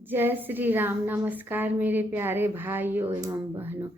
जय श्री राम। नमस्कार मेरे प्यारे भाइयों एवं बहनों।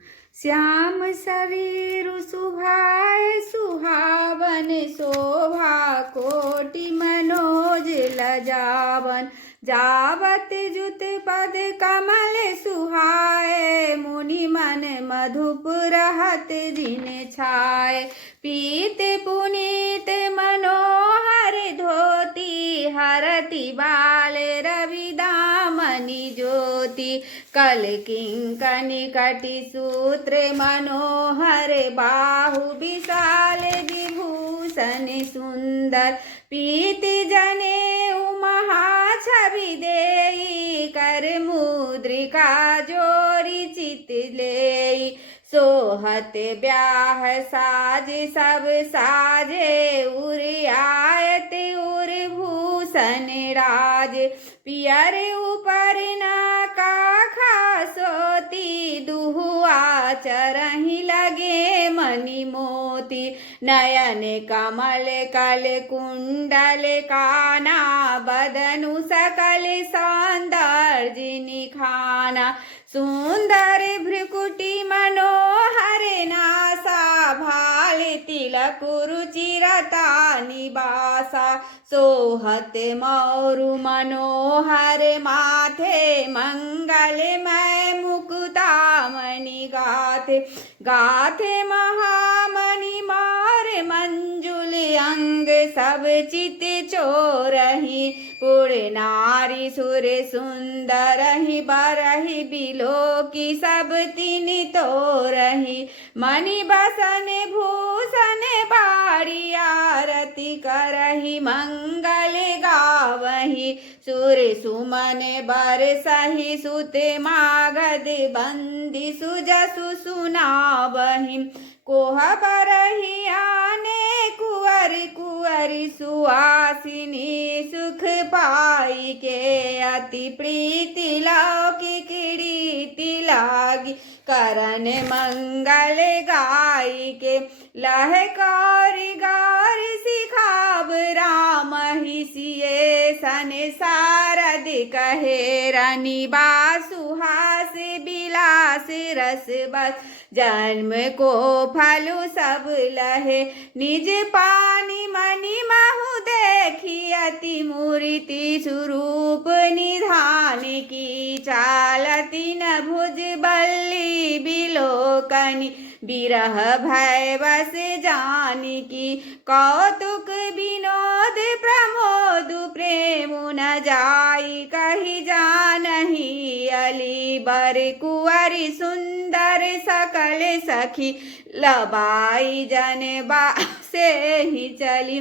श्याम शरीर सुभाए सुहावन, शोभा कोटि मनोज लजावन। जावत जुत पद कमल सुहाए, मुनि मन मधुप रहत जिन छाए। पीत पुनीत मनोहर धोती, हरति बाल रविदामनि ज्योति। कल किंकनि कटि सूत्र मनोहर, बाहु विशाल विभूषण सुंदर। पीति जनेऊ महा छवि देई, कर मुद्रिका जोरी चित लेई। सोहत ब्याह साज सब साजे, उर आयत उर भूषण राज। पियर ऊपर नाका खासोती, दुहुआ चरहि लगे मणि मोती। नयन कमल कल कुंडल काना, बदनु सकल सौंदर्य निखाना। सुंदर भ्रुकुटी मनोहर नासा, भाल तिलक रुचिरता निवासा। सोहत मौरु मनोहर माथे, मंगलमय मुकुतामणि गाथे। गाथे महामणि मार मंजुल अंग, सब चित चोरहि। पुर नारी सुर सुंदरहि, बरहि बिलो की सब तीन तोरहि। मणि बसन भूषण बारी, आरती करहि मंगल गावहि। सुर सुमन बरसहि, सुत मागध बंदी सुजसु सुनावहि। कोह बरहि आने कुंवर कुंवरि, सुहासिनी सुख पाई के। अति प्रीति लौकी कीर्ति लागी, करन मंगल गाई के। लह कौरि गौरि सिखाब, राम ही सिए संसारद कहे। रनि बासुहास बिलास रस बस, जन्म को फलु सब लहे। निज पानी मणि महु देखी, अति मूर्ति स्वरूप निधान की। चालती न भुज बल्ली बिलोकनि, बिरह भय बस जानिकी। कौतुक विनोद प्रमोद प्रेम न जाई, कही जानहि। अली बर कुंवरि सुंदर सकल सखी, लबाई जनबा से ही चली।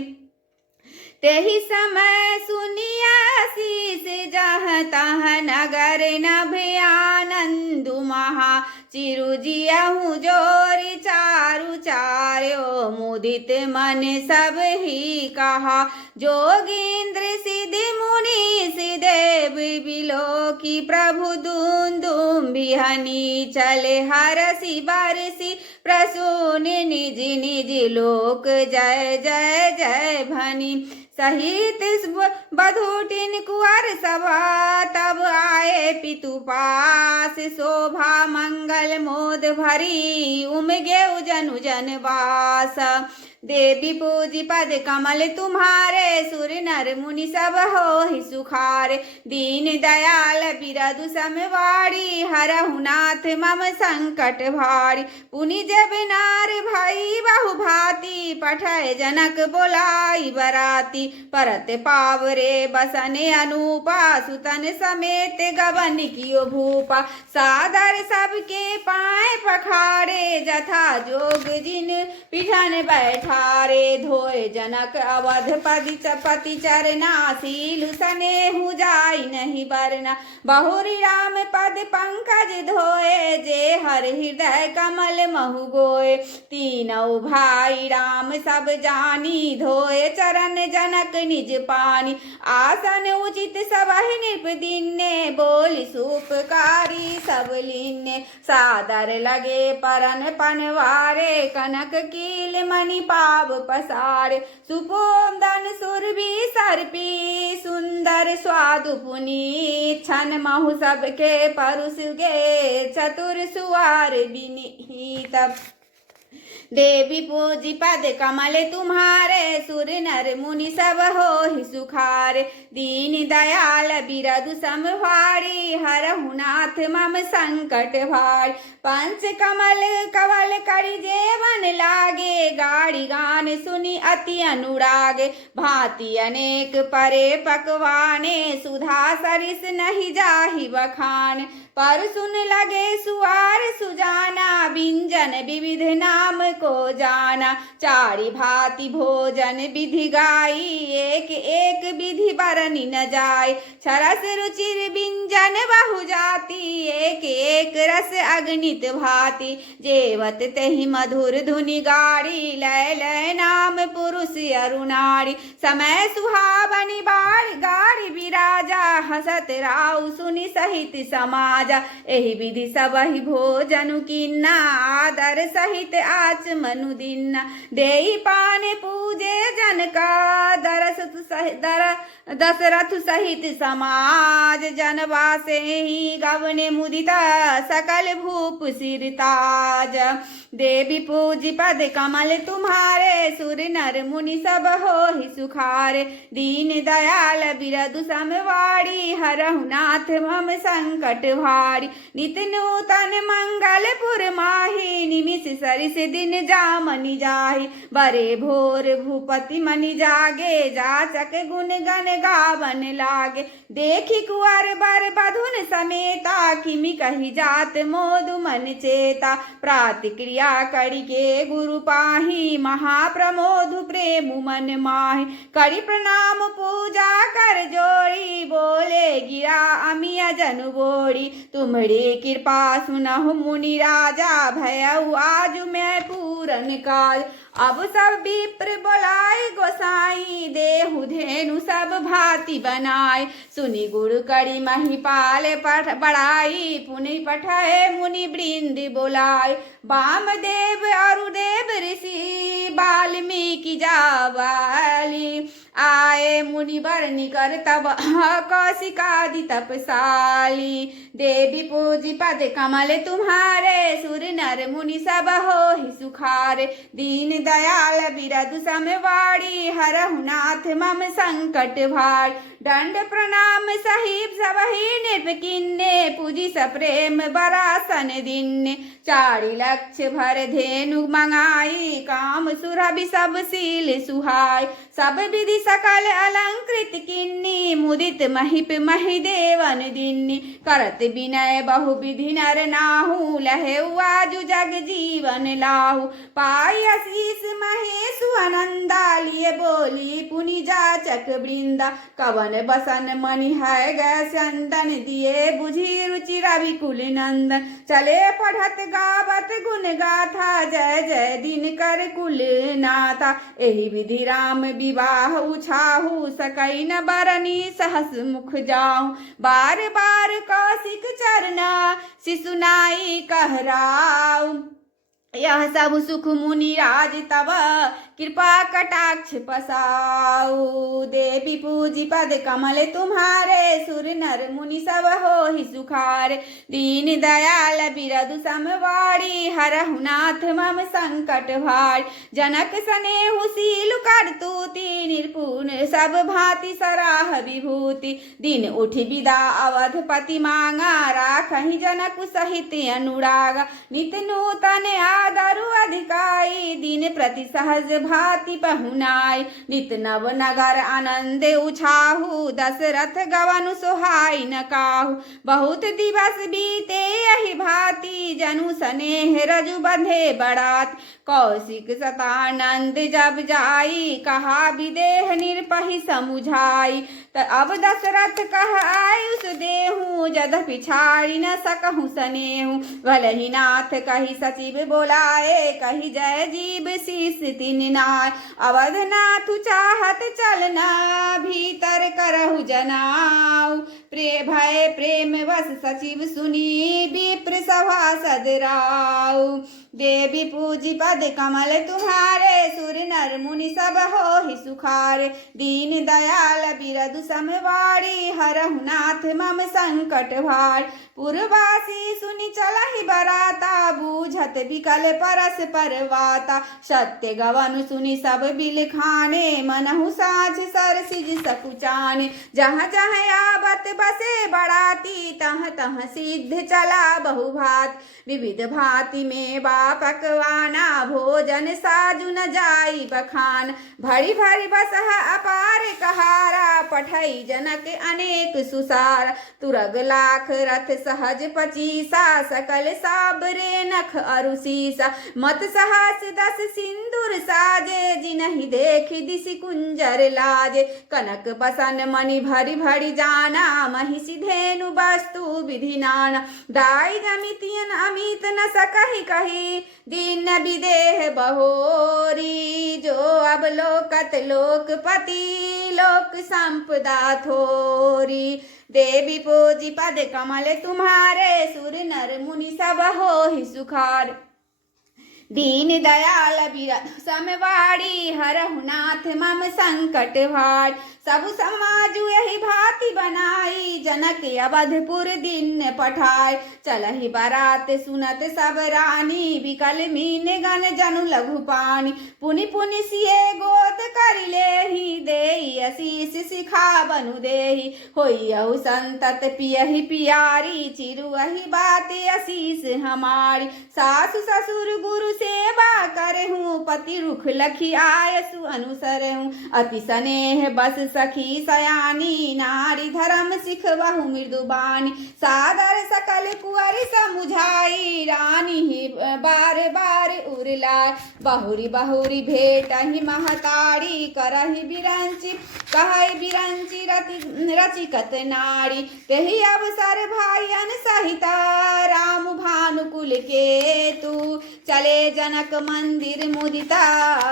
तेहि समय सुनिया शीस, जहाँ तहाँ नगर नभयानंदु महा। चिरुजियहु जोरी चारु चार्यो, मुदित मन सब ही कहा। जोगींद्र सिद्धि मुनि सिदेव, बिलो की प्रभु दुम बिहनी। चले हरसि बरसि प्रसून, निज निज लोक जय जय जय भनी। सहित बधूटिन कुंवर सभा, तब आए पितु पास। शोभा मंगल मोद भरी, उमगे जनु जनवास। देवी पूजी पद कमल तुम्हारे, सुर नर मुनि सब हो ही सुखारे। दीन दयाल बिरदु समवाड़ी, हरहु नाथ मम संकट भारी। पुनि जब नार भाई बहु भांति, पठय जनक बोलाई बराती। परत पावरे बसने अनूपा, सुतन समेत गबन कियो भूपा। सादर सबके पाए पखारे, जथा जोग जिन पिठन बैठारे। धोए जनक अवध पति चरना, सीलु सनेहु जाई नहीं बरना। बहुरी राम पद पंकज धोए, जे हर हृदय कमल महु गोए। तीनों भाई राम सब जानी, धोए चरण जनक निज पानी। आसन उचित सबहि नृप दीन्हे, बोल होई सुपकारी सब लीने सादर लगे परन पनवारे कनक कील मणि पाव पसारे सुपोम दन सुरभि सर्पी सुंदर स्वादु पुनीत छन महु सबके परुष गे चतुर सुवार विनीत देवी पूजी पद कमल तुम्हारे सुर नर मुनि सब हो ही सुखारे दीन दयाल बिरदु समभारी हरहु नाथ मम संकट भार पंच कमल कवल करि जेवन लागे गाड़ी गान सुनि अति अनुरागे भांति अनेक परे पकवाने सुधा सरिस नहीं जाहि बखान पर सुन लगे सुआर सुजाना व्यंजन विविध नाम को जाना चारि भांति भोजन विधि गाई एक एक विधि बरनि न जाय सरस रुचिर व्यंजन बहु जाति एक एक रस अगणित भांति जेवत तेहि मधुर धुनि गाड़ी लय लय नाम पुरुष अरुणारी समय सुहावनि बाढ़ गाड़ी विराजा हसत राउ सुनि सहित समाज एहि विधि सबहि भोजनु किन्ना आदर सहित आच मनु दिन्ना देहि पान पूजे जनका दशरथ सहित समाज जनवासे ही गवने मुदिता सकल भूप सिरताज देवी पूजी पद कमल तुम्हारे सुर नर मुनि सब हो ही सुखारे दीन दयाल बिरदु समवाड़ी हरहु नाथ मम संकट भारी नित नूतन मंगलपुर माही निमिष सरिस दिन जामनि जाहि बरे भोर भूपति मनि जागे जाचक गुण गण गावन लागे देखी कुंवर बर बधुन समेता किमि कही जात मोदु मन चेता प्रातिक्रिया करि के गुरु पाही महाप्रमोदु प्रेम मन माहि करि प्रणाम पूजा कर जोड़ी बोले गिरा अमिया जनु बोड़ी तुम्हारी कृपा सुनहु मुनि राजा भयउ आज मैं पूरन काज अब सब विप्र बोलाए गोसाई देहु धेनु सब भांति बनाए सुनि गुरु करी महिपाल पठ बड़ाई पुनि पठाए मुनि वृंद बोलाए वामदेव अरुदेव ऋषि वाल्मीकि जाबाली आए मुनि बरनि कर तब कौशिकादि तपसाली देवी पूजी पद कमल तुम्हारे सुर नर मुनि सब हो ही सुखारे दीन दयाल बिरदु समवाड़ी हरहु नाथ मम संकट भार दंड प्रणाम सहिब सबहि निर्विकिन्ने पूजी सप्रेम बरासन दिन्ने चारि लक्ष भर धेनु मंगाई काम सुरभि सब सील सुहाय सब विधि सकल अलंकृत किन्नी मुदित महिप महि देवन दिन्नी करत विनय बहु विधि नर नाहु लहेउ आजु जग जीवन लाहु पाई आशीष महेशु आनंदा लिए बोली पुनि जाचक वृंदा कवन बसन मणि है गै चंदन दिए बुझी रुचि रवि कुल नंदन चले पढ़त गावत गुण गाथा जय जय दिन कर कुल नाथा एहि विधि राम विवाह उछाहु सकई न बरनी सहस मुख जाऊं बार बार कौशिक चरना शिशुनाई कहराऊ यह सब सुख मुनि राज तब कृपा कटाक्ष पसाऊ देवी पूजी पद कमल तुम्हारे सुर नर मुनि सब हो ही सुखारे दीन दयाल बिरदु समवाड़ी हरहु नाथ मम संकट भार जनक सनेहु सील करतूति निर्पुन सब भांति सराह विभूति दिन उठि विदा अवधपति मांगा राखहि जनक सहित अनुराग नित नूतन आदरु अधिकाई दिन प्रति सहज भांति पहुनाई नित नव नगर आनंद उछाहु दशरथ गवनु सोहाई न काहु बहुत दिवस बीते यही भांति जनु स्नेह रजु बंधे बड़ात कौशिक सतानंद जब जाई कहा विदेह निरपहि समुझाई अब दशरथ कह आयुष देहूँ जद पिछाड़ी न सकहु सनेहु भलहि नाथ कही सचिव बोलाए कही जय जीव शीस तिन नाय अवधनाथ चाहत चलना भीतर करहु जनाऊ भय प्रेम वश सचिव सुनी विप्र सभासद राउ। देवी पूजी पद कमल तुम्हारे सुर नर मुनि सब हो ही सुखारे। दीन दयाल बिरदु समवाड़ी हरहु नाथ मम संकट भार। पुरवासी सुनि चलहि बराता बूझत बिकल परस परवाता। सत्य गवन सुनि सब बिल खाने मनहु साझ सर सिज सकुचाने। जहाँ जहाँ आवत बसे बड़ाती तह तह सिद्ध चला बहुभात। विविध भांति में पकवाना भोजन साजु न जाई बखान। भरी भरी बसह अपार कहारा पठई जनक अनेक सुसार। तुरग लाख रथ सहज पचीसा सकल साबरे नख अरुसीसा। मत सहस 10 सिंदूर साजे जिनहि देख दिशि कुंजर लाजे। कनक बसन मणि भरी भरी जाना महिषि धेनु वस्तु विधि नाना। दाई जमितियन अमित न सकहि कही दीन विदेह बहोरी। जो अब लोकत लोकपति लोक संपदा थोरी। देवी पूजी पद कमल तुम्हारे सुर नर मुनि सब हो ही सुखार। दीन दयाल बिरद समवाड़ी हरहु नाथ मम संकट भार। सब समाजु यही भांति बनाई जनक अवधपुर दिन पठाय। चलहि बरात सुनत सब रानी विकल मीन गण जनु लघु पानी। पुनि पुनि सिए गोद करि लेहि देई आशीष सिखा बनु देहि। होइयहु संतत पियहि पियारी चिरुअहि बात आशीष हमारी। सासु ससुर गुरु सेवा करहूँ पति रुख लखी आयसु अनुसरहूँ। अति स्नेह बस सखी सयानी नारी धर्म सिख बहु मृदुबानी। सादर सकल कुंवर समुझाई रानी ही बार बार उरलाय। बहुरी बहुरी भेट ही महतारी करहि बिरंची कहै बिरंची रचिकत नारी। तेहि अवसर भाईयन सहित राम भानुकुल के तू। चले जनक मंदिर मुदिता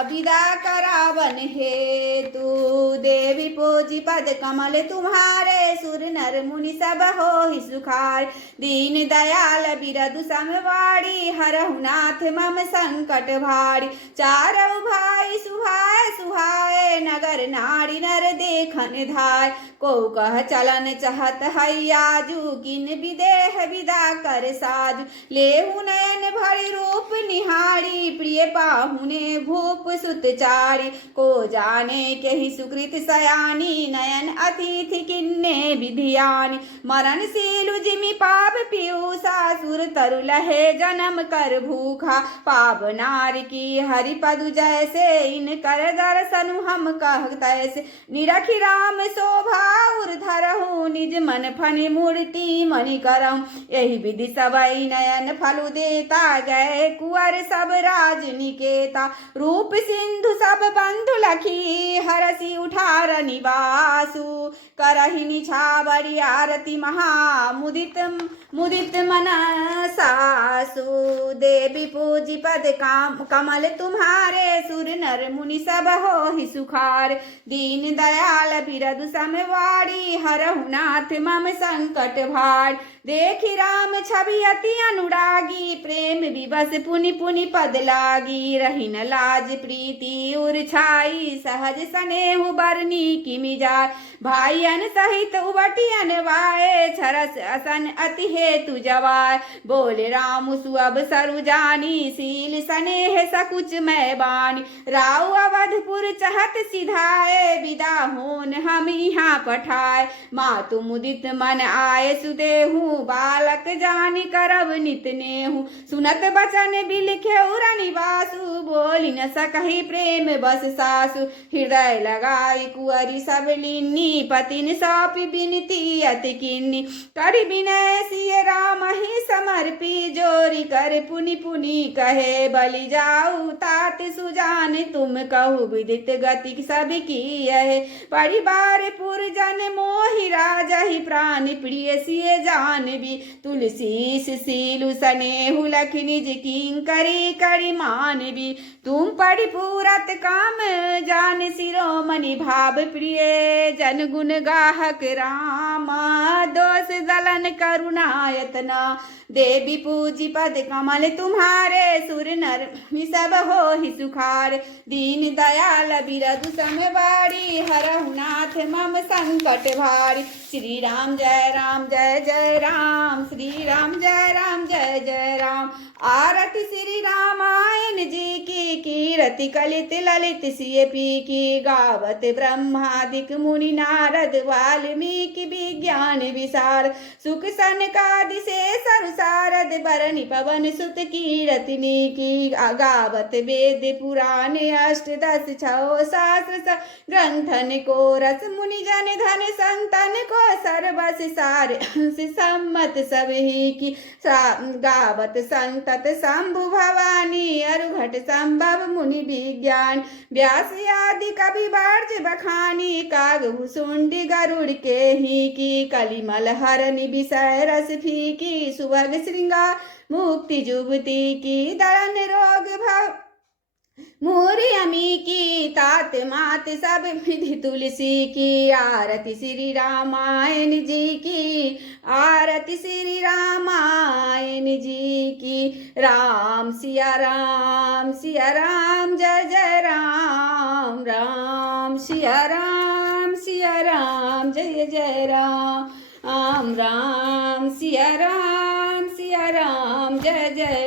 विदा करावन हेतु। देवी पूजी पद कमल तुम्हारे सुर नर मुनि सब हो ही सुखार। दीन दयाल बिरदु समवाड़ी हरहु नाथ मम संकट भारी। चारौ भाई सुहाय सुहाय नगर नारी नर देखन धाय। को कह चलन चहत हैयाजू किन विदेह विदा कर साजू। लेहु नयन भरि रूप निहारी प्रिय पाहुने भूप सुत चारी। को जाने केहि सुकृत सयानी नयन अतिथि किन्ने विधियानी। मरणशीलु जिमि पाप पीयूषा सुर तरु लहे जन्म कर भूखा। पाव नारी की हरि पदु जैसे इन कर दर्शनु हम कह तैसे। निरखि राम शोभा उर धरहु निज मन फनि मूर्ति मणि करहु। यही विधि सबई नयन फलु देता गए कुंवर सब राज निकेता। रूप सिंधु सब बंधु लखी हरसी उठार निवासु। करहि निछावरी आरती महा मुदित मन सासु। देवी पूजी पद कमल तुम्हारे सुर नर मुनि सब हो ही सुखार। दीन दयाल बिरदु समवाड़ी हरहु नाथ मम संकट भार। देखि राम छवि अति अनुरागी प्रेम विवश पुनि पुनि पद लागी। रही न लाज प्रीति उर छाई सहज स्नेहु बरनी किमि जाय। भाईयन सहित उबटियन वाए छरस असन अति हेतु जवाय। बोले राम सुअब सरु जानी सील स्नेह सकुच मैं बानी। राउ अवधपुर चहत सिधाए विदा होन हम यहाँ पठाए। मातु मुदित मन आए सुदेहु बालक जानी करब नित नेहु। सुनत बचन बिलखेउ रनिवासु बोली न सकहि प्रेम बस सासु। हृदय लगाई कुंवरी सब लीनी पतिन सौंपी बिनती अति किन्नी। करि विनय सिय राम ही समर्पी जोरी कर पुनि पुनि कहे। बलि जाऊ तात सुजान तुम कहु विदित गति सब की है। परिवार पुरजन मोहि राजहि प्राण प्रिय सिय जानबी। तुलसी सीलु सनेहु लख निज किंग किंकरी करी मानवी तुम पढ़ी पूरत काम जान शिरोमणि भाव प्रिय जन गुण गाहक रामा दोष दलन करुणायतना देवी पूजी पद कमल तुम्हारे सुर नर सब हो ही सुखार दीन दयाल बिरदु समवारी हरहु नाथ मम संकट भारी श्री राम जय जय राम श्री राम जय जय राम आरती श्री रामायण जी की कीरति कलित ललित सियपी की गावत ब्रह्मादिक मुनि नारद वाल्मीकि विज्ञान विसार सुख सनकादि से सरसारद बरनि पवन सुत कीरतिनी की गावत वेद पुराण अष्टदश छो शास्त्र ग्रंथन को रस मुनि जन धन संतन को सर्वस सार सम्मत सब ही की गावत संतत शंभु भवानी अरुघट संभव मुनि विज्ञान व्यास आदि कवि बार्ज बखानी कागभु सुंडी गरुड़ के ही की कलिमल हरनि विषय रस फीकी सुभग श्रृंगार मुक्ति जुगती की दलन रोग भव मोरी अमी की तात मात सब विधि तुलसी की आरती श्री रामायण जी की आरती श्री रामायण जी की राम सिया राम जय जय राम राम सिया राम जय जय राम राम सिया राम जय जय